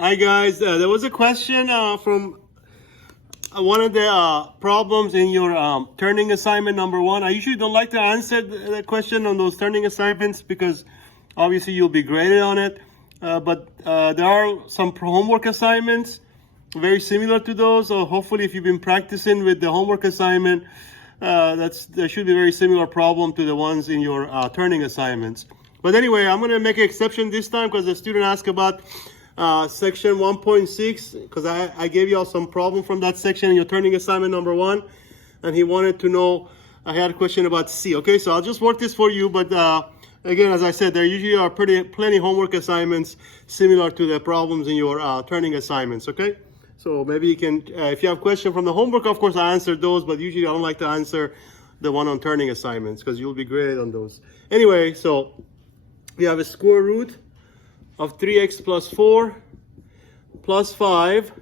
Hi guys, there was a question from one of the problems in your turning assignment number 1. I usually don't like to answer the question on those turning assignments because obviously you'll be graded on it. But there are some homework assignments very similar to those. So hopefully if you've been practicing with the homework assignment, there should be a very similar problem to the ones in your turning assignments. But anyway, I'm going to make an exception this time because the student asked about section 1.6 because I gave you all some problem from that section in your turning assignment number 1, and he wanted to know. I had a question about C. Okay, so I'll just work this for you, but again, as I said, there usually are plenty homework assignments similar to the problems in your turning assignments. Okay, so maybe you can, if you have question from the homework, of course I answer those, but usually I don't like to answer the one on turning assignments because you'll be graded on those. Anyway, so we have a square root of 3x plus 4 plus 5,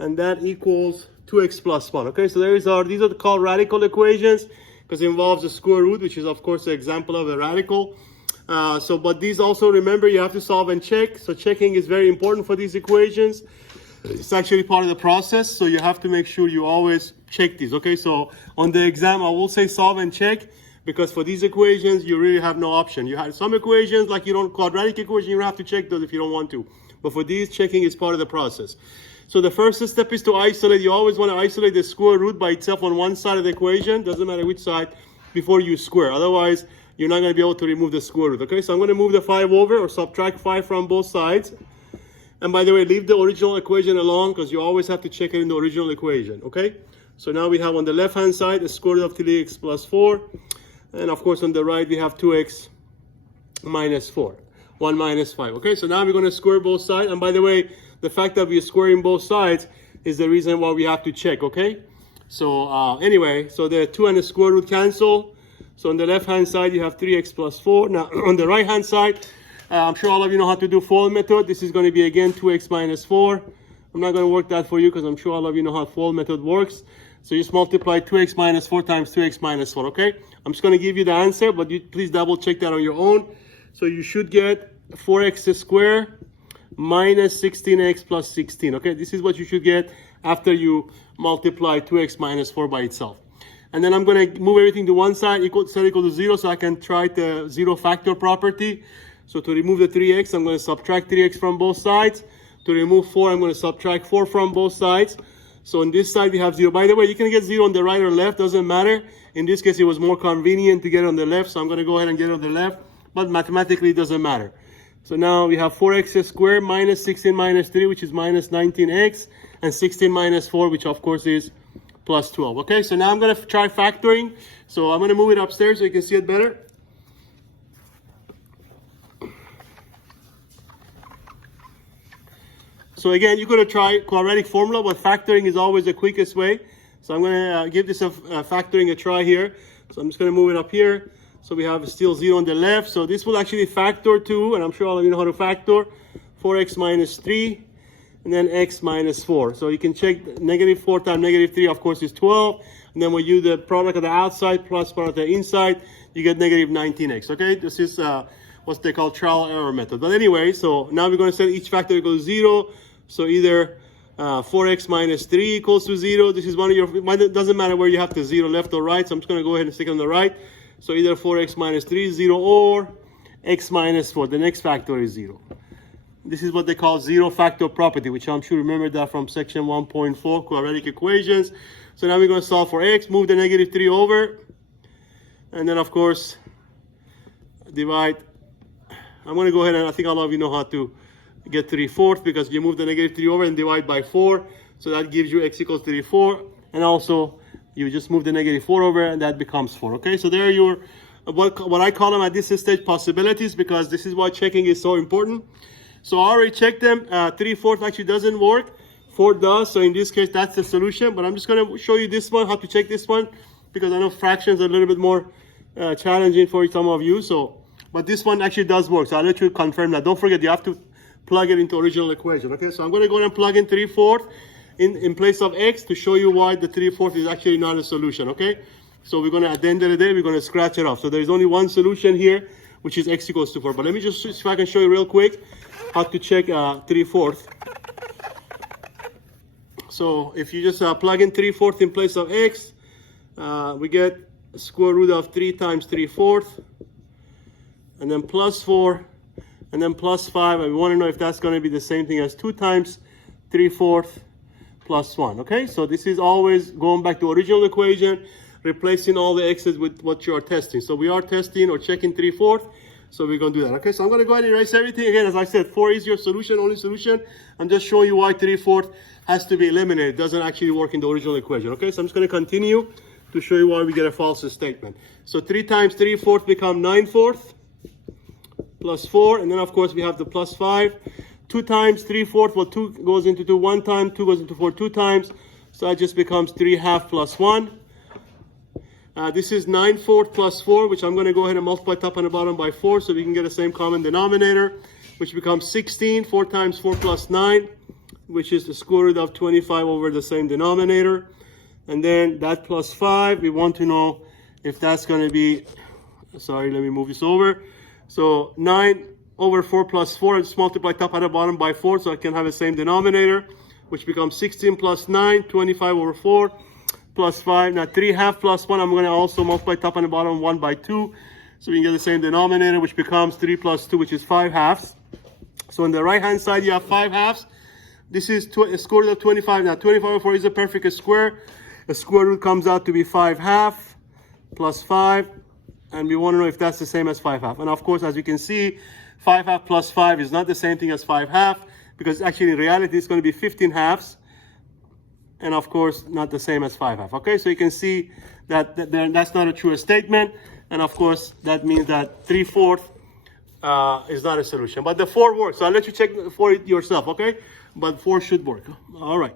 and that equals 2x plus 1. Okay, so these are called radical equations because it involves a square root, which is of course an example of a radical. But these also, remember, you have to solve and check. So checking is very important for these equations. It's actually part of the process, so you have to make sure you always check these. Okay, so on the exam I will say solve and check, because for these equations you really have no option. You have some equations like quadratic equation, you don't have to check those if you don't want to, but for these, checking is part of the process. So the first step is to isolate. You always want to isolate the square root by itself on one side of the equation, doesn't matter which side, before you square. Otherwise you're not going to be able to remove the square root. Okay, so I'm going to move the 5 over, or subtract 5 from both sides. And by the way, leave the original equation alone because you always have to check it in the original equation. Okay, so now we have on the left hand side the square root of 3x plus 4. And of course on the right we have 2x minus 4, 1 minus 5. Okay, so now we're going to square both sides. And by the way, the fact that we're squaring both sides is the reason why we have to check. Okay, so anyway, so the 2 and the square root cancel. So on the left hand side you have 3x plus 4. Now on the right hand side, I'm sure all of you know how to do fold method. This is going to be again 2x minus 4. I'm not going to work that for you because I'm sure all of you know how fold method works. So just multiply 2x minus 4 times 2x minus 4, okay? I'm just going to give you the answer, but you please double check that on your own. So you should get 4x squared minus 16x plus 16, okay? This is what you should get after you multiply 2x minus 4 by itself. And then I'm going to move everything to one side, equal to 0, so I can try the zero factor property. So to remove the 3x, I'm going to subtract 3x from both sides. To remove 4, I'm going to subtract 4 from both sides. So on this side we have 0. By the way, you can get 0 on the right or left, doesn't matter. In this case it was more convenient to get it on the left, so I'm going to go ahead and get it on the left, but mathematically it doesn't matter. So now we have 4x squared minus 16 minus 3, which is minus 19x, and 16 minus 4, which of course is plus 12. Okay, so now I'm going to try factoring. So I'm going to move it upstairs so you can see it better. So again, you could have tried quadratic formula, but factoring is always the quickest way. So I'm going to give this a factoring a try here. So I'm just going to move it up here. So we have still 0 on the left. So this will actually factor 2, and I'm sure all of you know how to factor. 4x minus 3, and then x minus 4. So you can check negative 4 times negative 3, of course, is 12. And then when you do the product of the outside plus product of the inside, you get negative 19x. Okay, this is what they call trial error method. But anyway, so now we're going to set each factor equals 0. So either 4x minus 3 equals to 0. This is one of your, it doesn't matter where you have the 0 left or right. So I'm just going to go ahead and stick it on the right. So either 4x minus 3 is 0 or x minus 4. The next factor is 0. This is what they call zero factor property, which I'm sure you remember that from section 1.4, quadratic equations. So now we're going to solve for x, move the negative 3 over. And then, of course, divide. I'm going to go ahead and I think all of you know how to get 3/4 because you move the negative 3 over and divide by 4. So that gives you x equals 3/4. And also, you just move the negative 4 over and that becomes 4. Okay, so there are your, what I call them at this stage, possibilities, because this is why checking is so important. So I already checked them. 3/4 actually doesn't work. 4 does. So in this case, that's the solution. But I'm just going to show you this one, how to check this one, because I know fractions are a little bit more challenging for some of you. So, but this one actually does work. So I'll let you confirm that. Don't forget, you have to plug it into original equation. Okay, so I'm going to go ahead and plug in 3/4 in place of x to show you why the 3/4 is actually not a solution. Okay, so we're going to, at the end of the day, we're going to scratch it off. So there's only one solution here, which is x equals to 4. But let me just, if I can show you real quick how to check 3/4. So if you just plug in 3/4 in place of x, we get square root of 3 times 3/4, and then plus 4, and then plus 5. And we want to know if that's going to be the same thing as 2 times 3/4 plus 1. Okay, so this is always going back to original equation, replacing all the x's with what you are testing. So we are testing or checking 3/4. So we're going to do that. Okay, so I'm going to go ahead and erase everything. Again, as I said, 4 is your solution, only solution. I'm just showing you why 3/4 has to be eliminated. It doesn't actually work in the original equation. Okay, so I'm just going to continue to show you why we get a false statement. So 3 times 3/4 become 9/4 plus 4. And then, of course, we have the plus 5. 2 times 3/4, well, 2 goes into 2 one time. 2 goes into 4 2 times. So that just becomes 3/2 plus 1. This is 9/4 plus 4, which I'm going to go ahead and multiply top and the bottom by 4 so we can get the same common denominator, which becomes 16. 4 times 4 plus 9, which is the square root of 25 over the same denominator. And then that plus 5, we want to know if that's going to be, sorry, let me move this over. So 9 over 4 plus 4, I just multiply top and the bottom by 4 so I can have the same denominator, which becomes 16 plus 9, 25 over 4. Plus 5. Now 3/2 plus 1, I'm going to also multiply top and the bottom 1 by 2. So we can get the same denominator, which becomes 3 plus 2, which is 5/2. So on the right-hand side, you have 5/2. This is a square root of 25. Now 25 over 4 is a perfect square. The square root comes out to be 5/2 plus 5. And we want to know if that's the same as 5/2. And of course, as you can see, 5/2 plus 5 is not the same thing as 5/2, because actually in reality, it's going to be 15/2. And of course, not the same as 5/2. Okay, so you can see that that's not a true statement. And of course, that means that 3/4 is not a solution. But the 4 works. So I'll let you check for it yourself, okay? But 4 should work. All right.